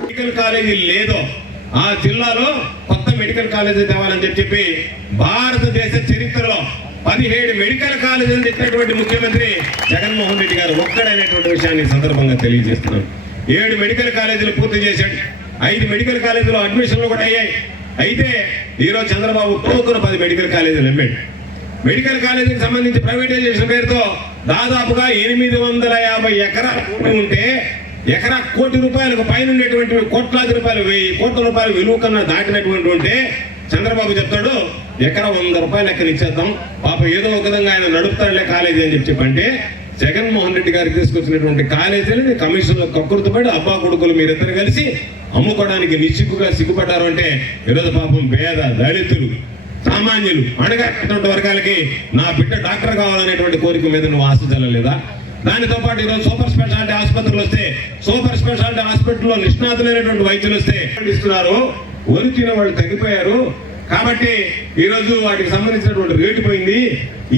Medical college లేదో ఆ జిల్లాలో కొత్త మెడికల్ కాలేజీ తేవాలని చెప్పి భారతదేశ చరిత్రలో పదిహేడు మెడికల్ కాలేజీలు తెచ్చినటువంటి ముఖ్యమంత్రి జగన్మోహన్ రెడ్డి గారు ఒక్కడైనటువంటి విషయాన్ని సందర్భంగా తెలియజేస్తున్నాను ఏడు మెడికల్ కాలేజీలు పూర్తి చేశాడు. ఐదు మెడికల్ కాలేజీలో అడ్మిషన్లు కూడా అయ్యాయి. అయితే ఈరోజు చంద్రబాబు టోకున పది మెడికల్ కాలేజీలు అమ్మాడు. మెడికల్ కాలేజీకి సంబంధించి ప్రైవేటైజేషన్ పేరుతో దాదాపుగా ఎనిమిది వందల యాభై ఎకరాల భూమి ఉంటే ఎకరా కోటి రూపాయలకు పైన ఉండేటువంటి కోట్లాది రూపాయలు వెయ్యి కోట్ల రూపాయలు విలువ కన్నా దాటినటువంటి ఉంటే చంద్రబాబు చెప్తాడు ఎకరా వంద రూపాయలు ఎక్కడ ఇచ్చేద్దాం. పాప ఏదో ఒక విధంగా ఆయన నడుపుతాడులే కాలేజీ అని చెప్పి చెప్పంటే జగన్మోహన్ రెడ్డి గారికి తీసుకొచ్చినటువంటి కాలేజీలని కమిషన్లో కక్కుర్తుపడి అబ్బా కొడుకులు మీరిద్దరు కలిసి అమ్ముకోవడానికి నిస్సిగ్గుగా సిగ్గుపడ్డారు అంటే ఈరోజు పాపం పేద దళితులు సామాన్యులు అడగటువంటి వర్గాలకి నా బిడ్డ డాక్టర్ కావాలనేటువంటి కోరిక మీద నువ్వు ఆశ చల్లలేదా దానితో పాటు ఈరోజు సూపర్ స్పెషాలిటీ ఆసుపత్రులు వస్తే సూపర్ స్పెషాలిటీ హాస్పిటల్లో నిష్ణాతులైనటువంటి వైద్యులు వస్తే ఇస్తున్నారు ఒరి తిన వాళ్ళు తగ్గిపోయారు. కాబట్టి ఈరోజు వాటికి సంబంధించినటువంటి రేటు పోయింది.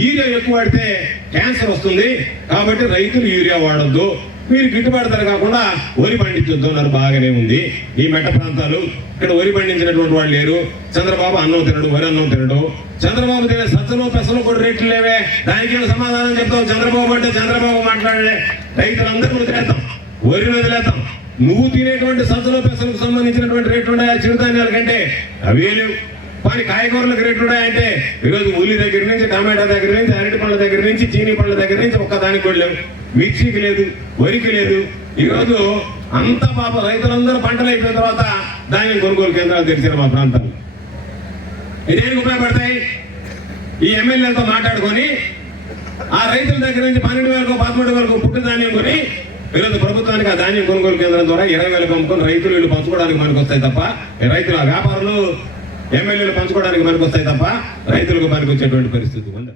యూరియా ఎక్కువ వాడితే క్యాన్సర్ వస్తుంది. కాబట్టి రైతులు యూరియా వాడొద్దు. మీరు గిట్టుబాటు ధర కాకుండా వరి పండించుతున్నారు బాగానే ఉంది. ఈ మెట్ట ప్రాంతాలు ఇక్కడ వరి పండించినటువంటి వాళ్ళు లేరు. చంద్రబాబు అన్నం తినడు వరి అన్నం తినడు. చంద్రబాబు తినే సజ్జలు పెసలు కూడా రేట్లు లేవే. దానికి సమాధానం చెప్తాం చంద్రబాబు అంటే చంద్రబాబు మాట్లాడే రైతులందరూ వదిలేద్దాం వరిని వదిలేద్దాం. నువ్వు తినేటువంటి సజ్జలు పెసలకు సంబంధించినటువంటి రేట్లు ఉన్నాయా? చిరుధాన్యాల కంటే అవే లేవు కానీ కాయగూరలకు రేట్లు ఉన్నాయంటే ఈరోజు ఉల్లి దగ్గర నుంచి టమాటా దగ్గర నుంచి అరటి పండ్ల దగ్గర నుంచి చీనీ పండ్ల దగ్గర నుంచి ఒక్కదానికి కూడా లేవు. మిర్చికి లేదు వరికి లేదు. ఈరోజు అంత పాప రైతులందరూ పంటలు అయిపోయిన తర్వాత ధాన్యం కొనుగోలు కేంద్రాలు తెరిచారు మా ప్రాంతాలు. ఇదేమి ఉపయోగపడతాయి? ఈ ఎమ్మెల్యేలతో మాట్లాడుకొని ఆ రైతుల దగ్గర నుంచి పన్నెండు వేలకు పదమూడు వేలకు పుట్టు ధాన్యం కొని ఈరోజు ప్రభుత్వానికి ఆ ధాన్యం కొనుగోలు కేంద్రం ద్వారా ఇరవై వేలకు అమ్ముకొని రైతులు వీళ్ళు పంచుకోవడానికి మనకు వస్తాయి తప్ప రైతులు రైతుల వ్యాపారులు ఎమ్మెల్యేలు పంచుకోవడానికి మనకు వస్తాయి తప్ప రైతులకు పనికి వచ్చేటువంటి పరిస్థితి ఉంది